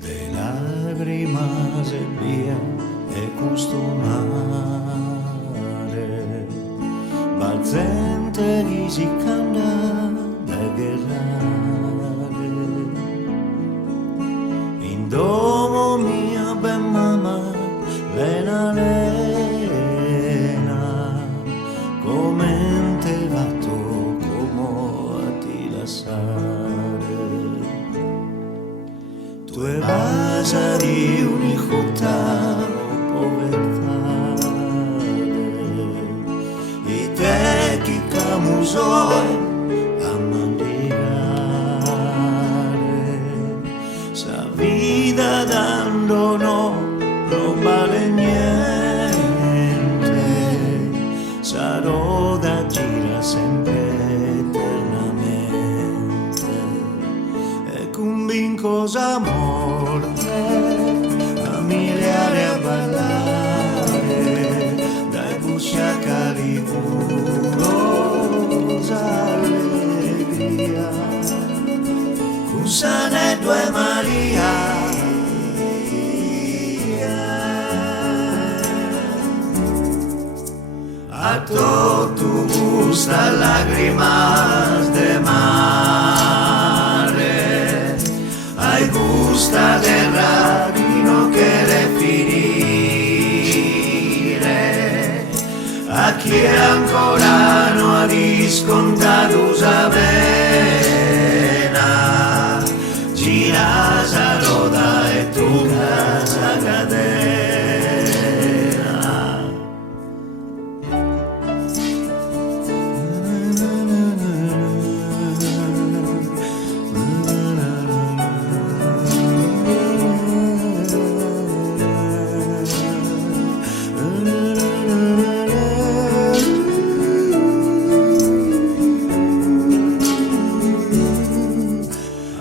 Le lágrimas e via e questo mare barzente risicanda da guerrare in domo mia ben mamma lena lena commente vatto como a ti lasciare tu e basa di un'injusta povertà e te chi camusoi a mandigare sa vida dando non vale niente sarò da gira sempre eternamente e con cosa morte a miliare a ballare dai bussi a cariculosa allegria con Sanetto e Maria a tu gusta lágrimas de mare ai gusta del radino che le finire a chi ancora non ha riscontrato sa vena gira sa roda e tu casa cadena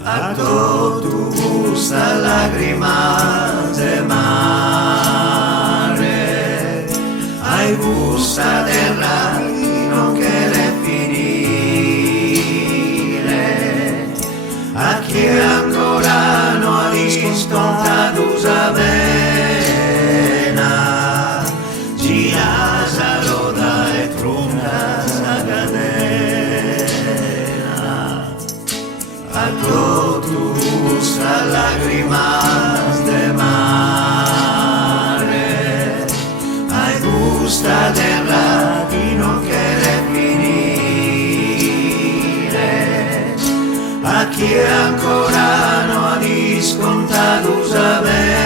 a tu gusta lágrimas de mare ai gusta del radino che le finire a chi ancora non ha riscontrato sa vena gira sa roda e trunca sa cadena a tu gusta lágrimas de mare ai gusta del radino che le finire a chi ancora non ha riscontrato sa vena